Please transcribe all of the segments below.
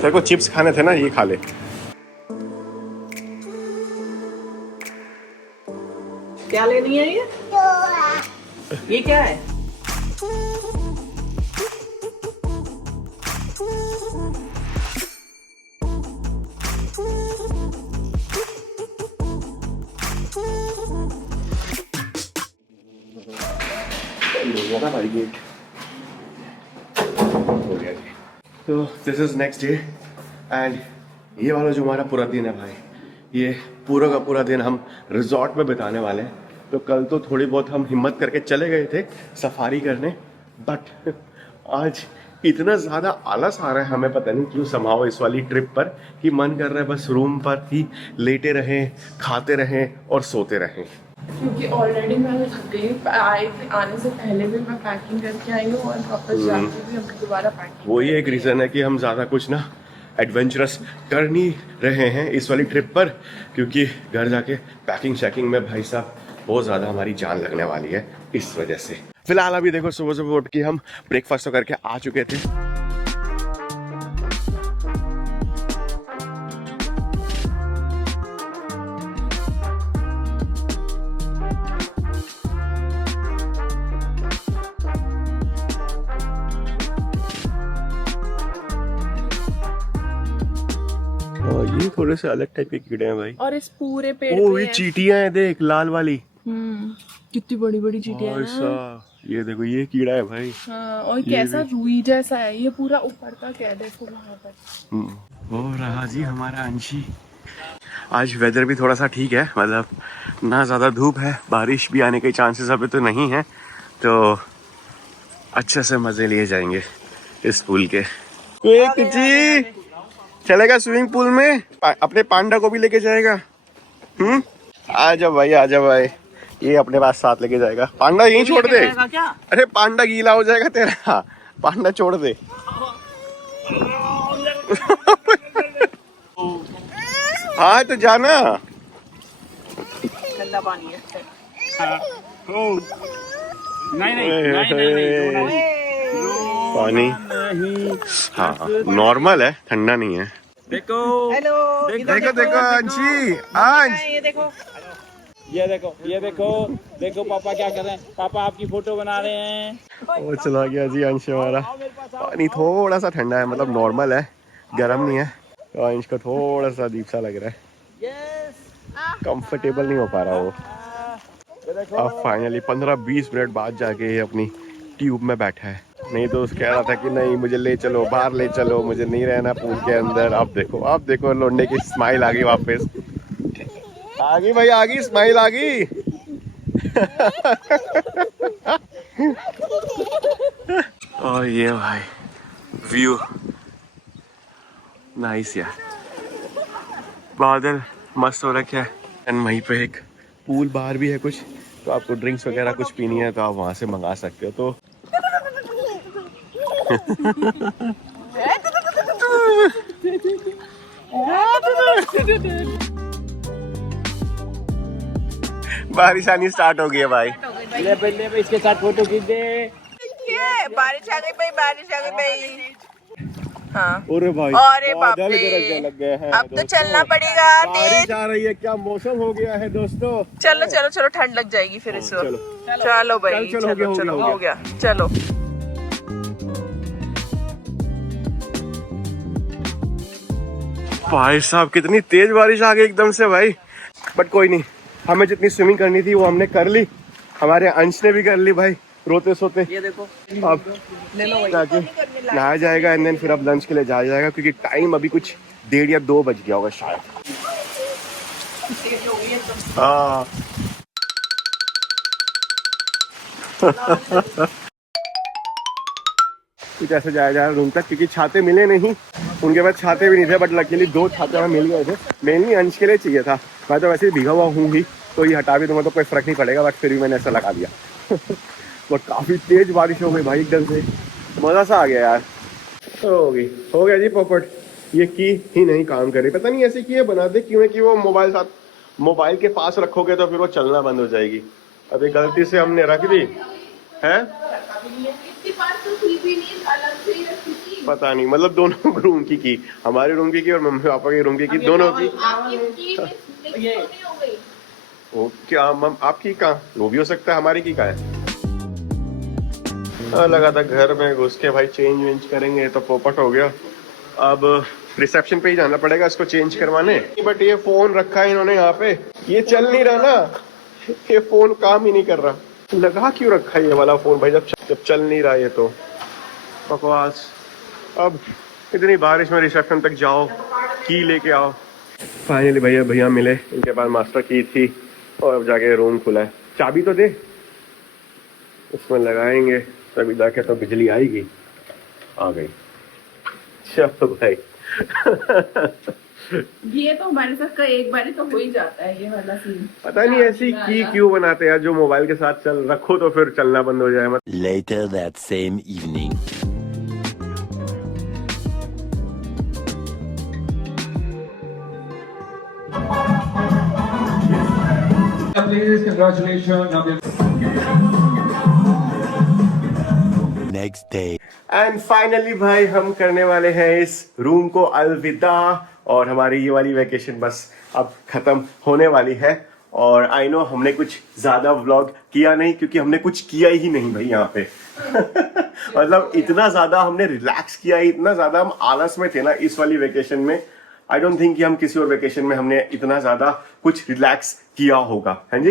तेरे को चिप्स खाने थे ना, ये खा ले। क्या लेनी है ये क्या है? तो this is next day and ये वाला जो हमारा पूरा दिन है भाई, ये पूरा का पूरा दिन हम रिजॉर्ट में बिताने वाले हैं। तो कल तो थोड़ी बहुत हम हिम्मत करके चले गए थे सफारी करने, बट आज इतना ज़्यादा आलस आ रहा है हमें, पता नहीं क्यों समाओ इस वाली ट्रिप पर, कि मन कर रहा है बस रूम पर ही लेटे रहें, खाते रहें और सोते रहें। क्योंकि ऑलरेडी मैं थक गई, आने से पहले भी मैं पैकिंग करके आई हूँ और वापस जाके भी हम दोबारा पैकिंग। वही एक रीज़न है कि हम ज़्यादा कुछ ना एडवेंचरस कर नहीं रहे हैं इस वाली ट्रिप पर, क्योंकि घर जाके पैकिंग शैकिंग में भाई साहब बहुत ज़्यादा हमारी जान लगने वाली है इस वजह से। फिलहाल अभी देखो सुबह सुबह उठ के हम ब्रेकफास्ट तो करके आ चुके थे। ये थोड़े से अलग टाइप के कीड़े हैं भाई। और इस पूरे पेड़ ओ पे ये चींटियां हैं, देख लाल वाली। कितनी बड़ी बड़ी चींटियां हैं। ऐसा ये देखो ये कीड़ा है भाई। हाँ, और कैसा रुई जैसा है, ये पूरा ऊपर तक है, देखो वहाँ पर। वो रहा जी हमारा अंशी। आज वेदर भी थोड़ा सा ठीक है, मतलब ना ज़्यादा धूप है, बारिश भी आने के चांसेस अभी तो नहीं है, तो अच्छे से मज़े लिए जाएंगे इस पूल के। जी चलेगा स्विमिंग पूल में, अपने पांडा को भी लेके जाएगा। आजा भाई आजा भाई, ये अपने पास साथ लेके जाएगा। पांडा यहीं छोड़ दे। अरे पांडा गीला हो जाएगा तेरा, पांडा छोड़ दे। हाँ तो जाना, ठंडा पानी है। नहीं पानी हाँ नॉर्मल है, ठंडा नहीं है। देखो हेलो, देखो देखो अंशी, अंश ये देखो, ये देखो ये देखो देखो पापा क्या कर रहे हैं, पापा आपकी फोटो बना रहे हैं। वो चला गया जी अंश हमारा। पानी थोड़ा सा ठंडा है, मतलब नॉर्मल है, गर्म नहीं है, तो अंश को थोड़ा सा अजीब सा लग रहा है, कंफर्टेबल नहीं हो पा रहा वो। अब फाइनली 15-20 मिनट बाद जाके ये अपनी ट्यूब में बैठा है, नहीं तो उस कह रहा था कि नहीं मुझे ले चलो, बाहर ले चलो, मुझे नहीं रहना पूल के अंदर। अब देखो लोंडे की स्माइल आ गई वापस, आ गई भाई, आ गई स्माइल आ गई। और ये भाई व्यू नाइस यार, बादल मस्त हो रखे है, एंड वहीं पे एक पूल बार भी है कुछ, तो आपको ड्रिंक्स वगैरह कुछ पीनी है तो आप वहां से मंगा सकते हो। तो बारिश आनी स्टार्ट हो गई है भाई। ले इसके साथ फोटो खींच दे। बारिश आ गई भाई, बारिश आ गई भाई। हाँ अरे भाई अरे बाप बादल रे, गरजने लग गए हैं अब तो दोस्तों। चलना पड़ेगा बारिश तेज। आ रही है, क्या मौसम हो गया है दोस्तों। चलो चलो चलो, ठंड लग जाएगी फिर इस वक्त। चलो भाई, चलो, चलो हो हो गया, चलो। भाई साहब कितनी तेज बारिश आ गई एकदम से भाई, बट कोई नहीं, हमें जितनी स्विमिंग करनी थी वो हमने कर ली, हमारे अंश ने भी कर ली भाई रोते सोते। ये देखो, अब जाके नहाया जाएगा एंड देन फिर अब लंच के लिए जाया जाएगा, क्योंकि टाइम अभी कुछ 1:30 या 2 बज गया होगा शायद। हाँ कुछ ऐसे जाया जाए रूम तक, क्योंकि छाते मिले नहीं, उनके पास छाते भी नहीं थे, बट लकीली 2 छाते हमें मिल गए थे। मेनली अंश के लिए चाहिए था, मैं तो वैसे ही भीगा हुआ हूँ ही, तो ये हटा भी दूंगा तो कोई फर्क नहीं पड़ेगा, बट फिर भी मैंने ऐसा लगा दिया। बट काफी तेज बारिश हो गई भाई एकदम से, मजा सा आ गया यार। हो गया जी पोपट, ये की ही नहीं काम कर रही, पता नहीं ऐसे किए बनाते क्यों है कि वो मोबाइल के पास रखोगे तो फिर वो चलना बंद हो जाएगी। अभी गलती से हमने रख दी है। पता नहीं, मतलब दोनों रूम की हमारे रूम की और मम्मी पापा के रूम की दोनों की। वो क्या मम आपकी कहाँ, वो भी हो सकता है, हमारी की कहाँ है। लगा था घर में घुस के भाई चेंज वेंज करेंगे तो पोपट हो गया। अब रिसेप्शन पे ही जाना पड़ेगा इसको चेंज करवाने। बट ये फोन रखा है इन्होंने यहाँ पे, ये चल नहीं रहा ना, ये फोन काम ही नहीं कर रहा। लगा क्यों रखा है ये वाला फोन भाई, जब चल नहीं रहा ये तो बकवास। अब इतनी बारिश में रिसेप्शन तक जाओ, की लेके आओ। फाइनली भैया मिले, इनके पास मास्टर की थी और अब जाके रूम खुला है। चाबी तो दे, इसमें लगाएंगे तभी जाके तो बिजली आएगी। आ गई, चलो भाई। ये तो हमारे साथ का एक बार तो हो ही जाता है ये वाला सीन। पता नहीं ऐसी की क्यों बनाते हैं, जो मोबाइल के साथ चल रखो तो फिर चलना बंद हो जाए। Later that same evening. Please, congratulations. Next day. And finally भाई हम करने वाले हैं इस रूम को अलविदा, और हमारी ये वाली वेकेशन बस अब खत्म होने वाली है। और आई नो हमने कुछ ज्यादा व्लॉग किया नहीं, क्योंकि हमने कुछ किया ही नहीं भाई यहाँ पे। मतलब इतना ज्यादा हमने रिलैक्स किया, इतना ज्यादा हम आलस में थे ना इस वाली वेकेशन में। आई डोंट थिंक कि हम किसी और वेकेशन में हमने इतना ज्यादा कुछ रिलैक्स किया होगा। हाँ जी,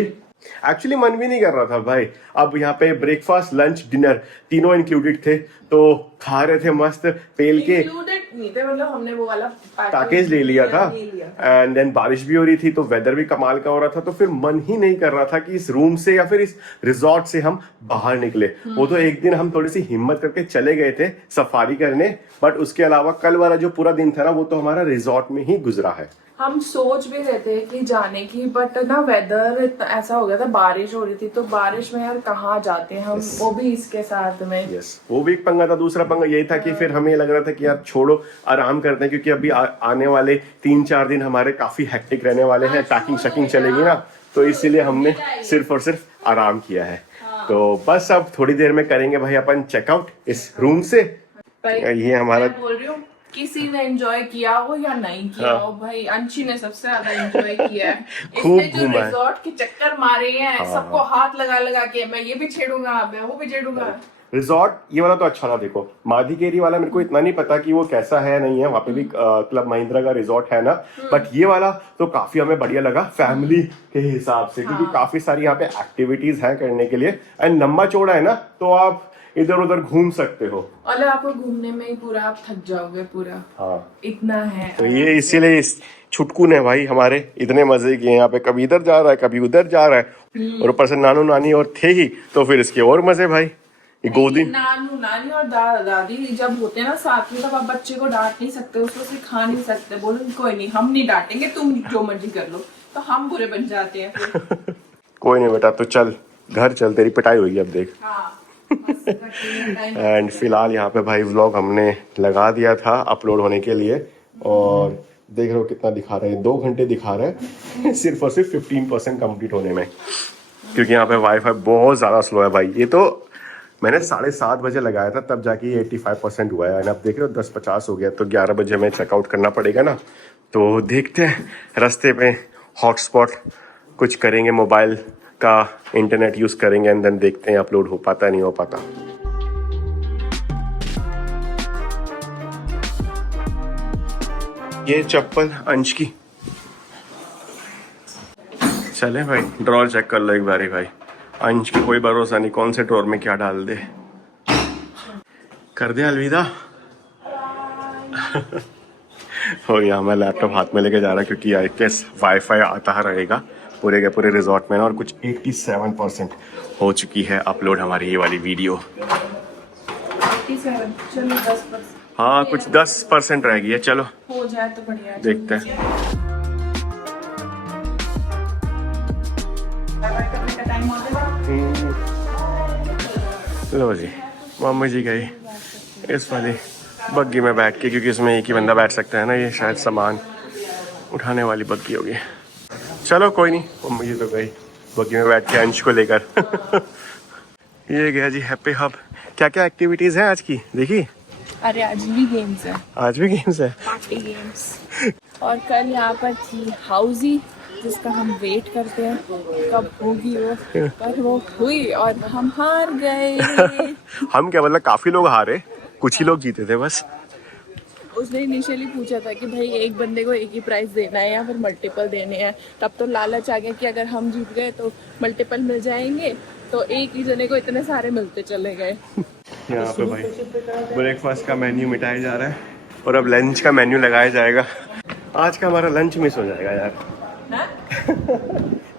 एक्चुअली मन भी नहीं कर रहा था भाई। अब यहाँ पे ब्रेकफास्ट लंच डिनर तीनों इंक्लूडेड थे, तो खा रहे थे मस्त पेल के। इंक्लूडेड नहीं थे, मतलब हमने वो वाला पैकेज ले लिया था। एंड देन बारिश भी हो रही थी तो वेदर भी कमाल का हो रहा था, तो फिर मन ही नहीं कर रहा था कि इस रूम से या फिर इस रिजॉर्ट से हम बाहर निकले। वो तो एक दिन हम थोड़ी सी हिम्मत करके चले गए थे सफारी करने, बट उसके अलावा कल वाला जो पूरा दिन था ना वो तो हमारा रिजॉर्ट में ही गुजरा है। हम सोच भी रहे थे कि जाने की, बट ना वेदर ऐसा हो गया था, बारिश हो रही थी, तो बारिश में यार कहाँ जाते हैं हम, वो भी इसके साथ में। वो भी एक पंगा था। दूसरा पंगा यही था कि फिर हमें लग रहा था कि यार छोड़ो आराम करते हैं, क्योंकि अभी आने वाले 3-4 दिन हमारे काफी हेक्टिक रहने वाले हैं, पैकिंग शकिंग चलेगी ना, तो इसीलिए हमने सिर्फ और सिर्फ आराम किया है। तो बस अब थोड़ी देर में करेंगे भाई अपन चेकआउट इस रूम से। ये हमारा, बोल रही हूँ किसी ने एंजॉय किया हो या नहीं किया हो, भाई अंशी ने सबसे ज्यादा एंजॉय किया है। खूब इसने जो घूमा है। रिजॉर्ट के चक्कर मारे हैं, सबको हाथ लगा लगा के, मैं ये भी छेड़ूंगा, मैं वो भी छेड़ूंगा। रिजॉर्ट ये वाला तो अच्छा था। देखो माधीकेरी वाला मेरे को इतना नहीं पता कि वो कैसा है नहीं है, वहाँ पे भी क्लब महिंद्रा का रिजॉर्ट है ना, बट ये वाला तो काफी हमें बढ़िया लगा फैमिली के हिसाब से, क्योंकि काफी सारी यहाँ पे एक्टिविटीज है करने के लिए, एंड लंबा चौड़ा है ना, तो आप इधर उधर घूम सकते हो। और आपको घूमने में ही पूरा आप थक जाओगे पूरा। हाँ, इतना है। तो ये इसीलिए इस छुटकू ने भाई हमारे इतने मजे किए, यहाँ पे कभी इधर जा रहा है कभी उधर जा रहा है, और ऊपर से नानू नानी और थे ही, तो फिर इसके और मजे भाई। ये गोदी नानू नानी और दादा दादी जब होते हैं ना साथ में, तब आप बच्चे को डांट नहीं सकते, उसको सिखा नहीं सकते, बोलो कोई नहीं हम नहीं डांटेंगे, तुम जो मर्जी कर लो, तो हम बुरे बन जाते हैं फिर। कोई नहीं बेटा, तो चल घर चल, तेरी पिटाई होगी अब देख। एंड फिलहाल यहाँ पे भाई व्लॉग हमने लगा दिया था अपलोड होने के लिए, और देख रहे हो कितना दिखा रहे हैं, 2 घंटे दिखा रहे हैं सिर्फ और सिर्फ 15% कंप्लीट होने में, क्योंकि यहाँ पे वाईफाई बहुत ज़्यादा स्लो है भाई। ये तो मैंने 7:30 बजे लगाया था, तब जाके 85% हुआ है, अब देख रहे हो 10:50 हो गया, तो 11 बजे हमें चेकआउट करना पड़ेगा ना। तो देखते हैं रास्ते पे हॉटस्पॉट कुछ करेंगे, मोबाइल का इंटरनेट यूज करेंगे, एंड देन देखते हैं अपलोड हो पाता नहीं हो पाता। ये चप्पल अंश की, चले भाई ड्रॉर चेक कर लो एक बारी भाई। अंश की कोई भरोसा नहीं, कौन से ड्रॉर में क्या डाल दे। कर दे अलविदा। और यहाँ मैं लैपटॉप हाथ में लेके जा रहा, क्योंकि आई गेस वाईफाई आता रहेगा पूरे के पूरे रिजॉर्ट में ना, और कुछ 87% हो चुकी है अपलोड हमारी ये वाली वीडियो। 87, चलो 10%। हाँ कुछ 10% रह गई है, चलो हो जाए तो बढ़िया है। देखते हैं। लो जी, मम्मी जी गई इस वाली बग्गी में बैठ के, क्योंकि इसमें एक ही बंदा बैठ सकता है ना, ये शायद सामान उठाने वाली बग्गी होगी। चलो कोई नहीं, मम्मी जी तो गई बग्गी में बैठ के अंश को लेकर। ये गया जी हैप्पी हब। क्या क्या एक्टिविटीज हैं आज की देखी। अरे आज भी गेम्स है, आज भी गेम्स है। Party games. और कल यहाँ पर थी हाउजी, जिसका हम वेट करते हैं कब होगी वो, पर वो हुई और हम हार गए। हम क्या, मतलब काफी लोग हारे, कुछ ही लोग जीते थे बस। उसने इनिशियली पूछा था कि भाई एक बंदे को एक ही प्राइस देना है या फिर मल्टीपल देने हैं। तब तो लालच आ गया कि अगर हम जीत गए तो मल्टीपल मिल जाएंगे, तो एक ही जने को इतने सारे मिलते चले गए। यहाँ पे भाई ब्रेकफास्ट का मेन्यू मिटाया जा रहा है और अब लंच का मेन्यू लगाया जाएगा। आज का हमारा लंच मिस हो जाएगा यार।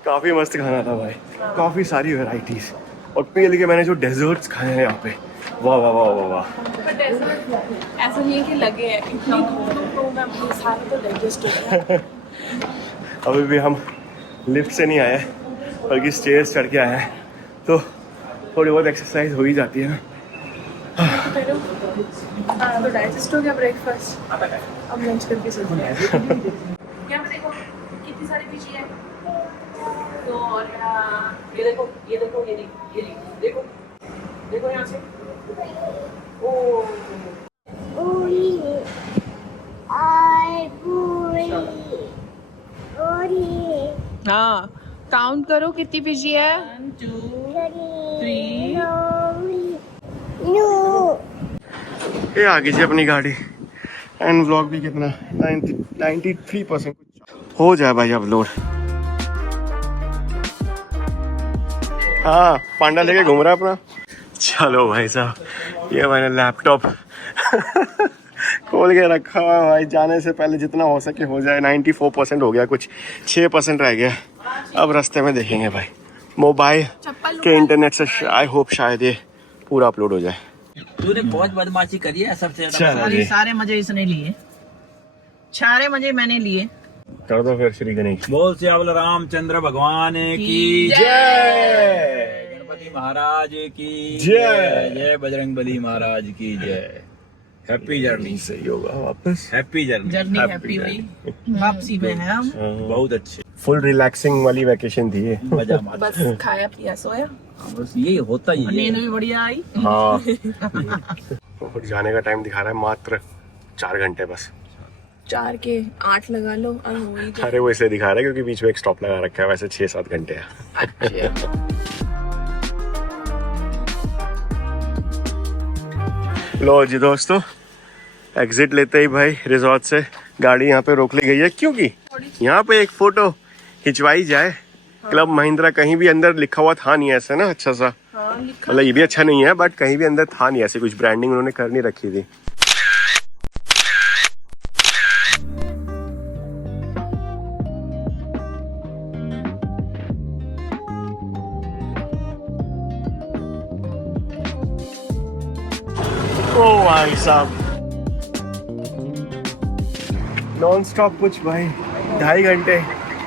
काफी मस्त खाना था भाई, काफी सारी वैरायटीज, और पहले के मैंने जो डेजर्ट्स खाए हैं यहाँ पे, वाह वाह वाह वाह वाह। ऐसा नहीं है कि लगे हैं, इतनी धूप में अपने सारे तो डाइजेस्ट हो गए। अभी भी हम लिफ्ट से नहीं आए बल्कि स्टेयर्स चढ़ के आए हैं, तो थोड़ी बहुत एक्सरसाइज हो ही जाती है ना। तो डाइजेस्ट हो गया ब्रेकफास्ट, अब लंच करके सोचते हैं। क्या देखो कितनी सारी फिशी है, तो और यहाँ ये देखो ये देखो ये देखो देखो यहाँ से, ओ हाँ काउंट करो कितनी फिशी है। 1 2 3 ये आ गई जी अपनी गाड़ी, एंड व्लॉग भी कितना 93% हो जाए भाई अपलोड। हाँ पांडा लेके घूम रहा है अपना। चलो भाई साहब, ये मैंने लैपटॉप खोल के रखा हुआ है भाई, जाने से पहले जितना हो सके हो जाए। 94% हो गया, कुछ 6% रह गया। अब रास्ते में देखेंगे भाई, मोबाइल के इंटरनेट से आई होप शायद ये पूरा अपलोड हो जाए। तूने बहुत बदमाशी करी है सबसे ज्यादा। सारे मजे इसने लिए, सारे मजे मैंने लिए। कर दो फिर श्री गणेश। बोल सियावल रामचंद्र भगवान की जय, गणपति महाराज की जय, जय बजरंगबली महाराज की जय। Happy journey. सही होगा वापस। Happy journey. जर्नी हैप्पी हुई, वापसी में है हम। बहुत अच्छे, फुल रिलैक्सिंग वाली वैकेशन थी ये। मजा बस खाया पिया सोया। बस यही होता ही नींद भी बढ़िया आई। हाँ और जाने का टाइम दिखा रहा है मात्र 4 घंटे बस। 4 के 8 लगा लो और हो ही जाए। अरे वो इसलिए दिखा रहा है क्योंकि बीच में एक स्टॉप लगा रखा है, वैसे 6-7 घंटे है। लो जी दोस्तों, एग्जिट लेते ही भाई रिजॉर्ट से गाड़ी यहाँ पे रोक ली गई है, क्योंकि यहाँ पे एक फोटो खिंचवाई जाए। क्लब महिंद्रा कहीं भी अंदर लिखा हुआ था नहीं ऐसा ना, अच्छा सा, मतलब ये भी अच्छा नहीं है, बट कहीं भी अंदर था नहीं ऐसे, कुछ ब्रांडिंग उन्होंने कर नहीं रखी थी। ओ भाई साहब, नॉन स्टॉप कुछ भाई 2.5 घंटे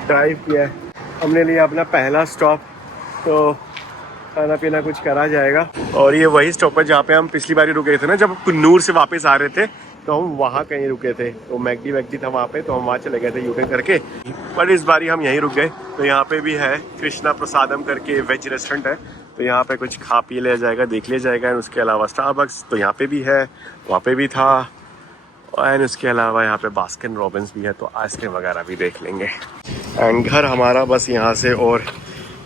ड्राइव किया है हमने लिया अपना पहला स्टॉप, तो खाना पीना कुछ करा जाएगा। और ये वही स्टॉप है जहाँ पे हम पिछली बार रुके थे ना, जब कुन्नूर से वापस आ रहे थे, तो हम वहाँ कहीं रुके थे। तो मैगडी था वहाँ पे, तो हम वहाँ चले गए थे यूटर्न करके, पर इस बारी हम यहीं रुक गए। तो यहाँ पे भी है कृष्णा प्रसादम करके वेज रेस्टोरेंट है, तो यहाँ पे कुछ खा पी लिया जाएगा, देख लिया जाएगा। एंड उसके अलावा स्टारबक्स तो यहाँ पे भी है, वहाँ पे भी था, एंड उसके अलावा यहाँ पे बास्किन रॉबिन्स भी है, तो आइसक्रीम वगैरह भी देख लेंगे। एंड घर हमारा बस यहाँ से और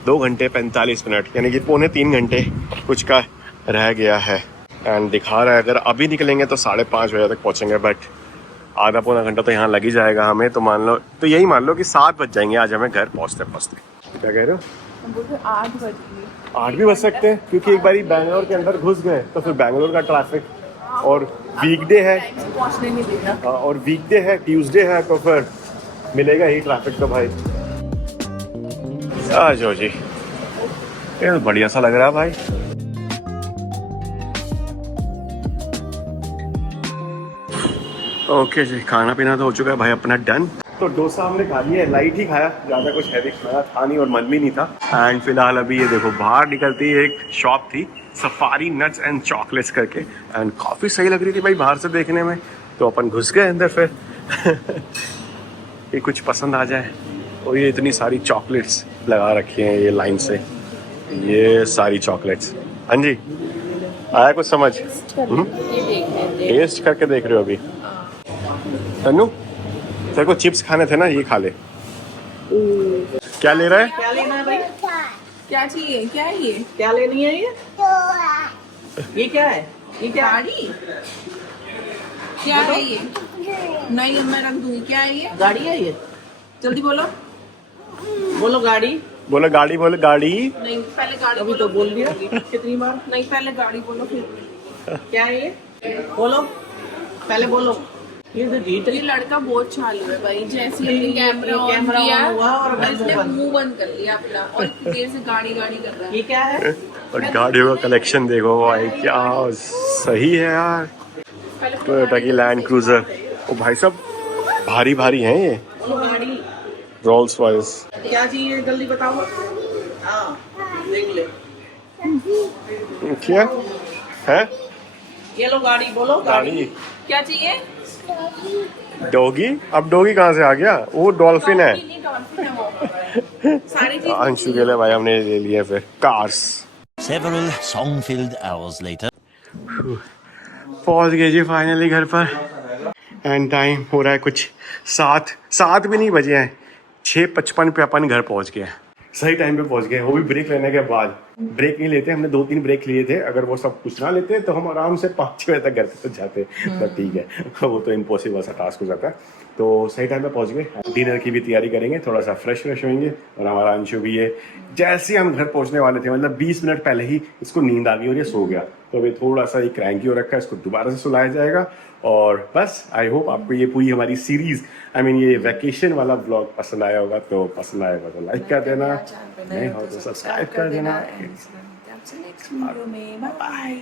2 घंटे 45 मिनट, यानी कि 2.25 घंटे कुछ का रह गया है। एंड दिखा रहा है अगर अभी निकलेंगे तो 5:30 बजे तक पहुँचेंगे, बट आधा पौना घंटा तो यहाँ लग ही जाएगा हमें। तो मान लो, तो यही मान लो कि 7 बज जाएंगे आज हमें घर पहुँचते। क्या कह रहे हो? हम बोलते 8 बज गए। 8 भी बज सकते हैं, क्योंकि एक बारी बैंगलोर के अंदर घुस गए तो फिर बैंगलोर का ट्रैफिक, और वीकडे है, टाइम से पहुंचने नहीं देना। और वीकडे है, ट्यूसडे है, तो फिर मिलेगा ही ट्रैफिक। तो भाई आ जाओ जी, ये तो बढ़िया सा लग रहा है भाई। ओके जी, खाना पीना तो हो चुका है भाई अपना डन। तो डोसा हमने खा लिया, लाइट ही खाया, ज़्यादा कुछ हैवी खाना था नहीं और मन भी नहीं था। एंड फिलहाल अभी ये देखो बाहर निकलती है, एक शॉप थी सफारी नट्स एंड चॉकलेट्स करके, एंड काफ़ी सही लग रही थी भाई बाहर से देखने में। तो अपन घुस गए अंदर फिर ये कुछ पसंद आ जाए। और ये इतनी सारी चॉकलेट्स लगा रखी हैं ये लाइन से, ये सारी चॉकलेट्स। हाँ जी, आया कुछ समझ? ये देखने दे। टेस्ट करके देख रहे हो अभी? तन्नू तेरे को चिप्स खाने थे ना, ये खा ले। क्या ले रहा है? क्या लेना है भाई? क्या चाहिए? क्या है ये? क्या लेनी है ये? ये क्या है? ये क्या है? गाड़ी? क्या है ये? नहीं, अब मैं रख दूंगी। क्या है ये? गाड़ी है ये? जल्दी बोलो। बोलो गाड़ी। बोलो गाड़ी, बोलो गाड़ी। नहीं, पहले गाड़ी अभी बोलो। तो बोल दिया कितनी बार। नहीं, पहले गाड़ी बोलो फिर। क्या है ये? बोलो, पहले बोलो। ये तो जीत ये लड़का बहुत चालू है भाई। जैसे ही ये कैमरा ऑन कैमरा किया ऑन हुआ और बंद इसने हुआ। मुंह बंद कर लिया अपना और इतनी देर से गाड़ी गाड़ी कर रहा है। ये क्या है? और गाड़ियों का कलेक्शन देखो भाई, क्या सही है यार। टोयोटा की लैंड क्रूजर। ओ भाई साहब, भारी भारी हैं ये। बोलो गाड़ी। Rolls Royce. क्या चाहिए जल्दी बताओ। हाँ देख ले। क्या है? ये लो गाड़ी। बोलो गाड़ी। क्या चाहिए? डॉगी? अब डॉगी कहाँ से आ गया? वो डॉल्फिन है। नहीं, डॉल्फिन है वो। सारी चीज अंशु के लिए भाई हमने ले लिया फिर cars. Several song-filled hours later. पहुंच गए जी फाइनली घर पर। एंड टाइम हो रहा है कुछ 7 भी नहीं बजे हैं। 6:55 पे अपन घर पहुंच गए। सही टाइम पे पहुंच गए, वो भी ब्रेक लेने के बाद। ब्रेक नहीं लेते, हमने 2-3 ब्रेक लिए थे। अगर वो सब कुछ ना लेते तो हम आराम से 5-6 बजे तक घर पे तो जाते। बट ठीक है, वो तो इम्पॉसिबल सा टास्क हो जाता है। तो सही टाइम पे पहुंच गए। डिनर की भी तैयारी करेंगे, थोड़ा सा फ्रेश होंगे। और हमारा अंशु भी है। जैसे हम घर पहुंचने वाले थे, मतलब 20 मिनट पहले ही इसको नींद आ गई और ये सो गया। तो अभी थोड़ा सा ये क्रैंकी हो रखा है, इसको दोबारा से सुलाया जाएगा। और बस आई होप आपको ये पूरी हमारी सीरीज, ये वैकेशन वाला ब्लॉग पसंद आया होगा। तो पसंद आएगा तो लाइक कर देना, नहीं हो तो सब्सक्राइब कर देना। नेक्स्ट वीडियो में बाय बाय।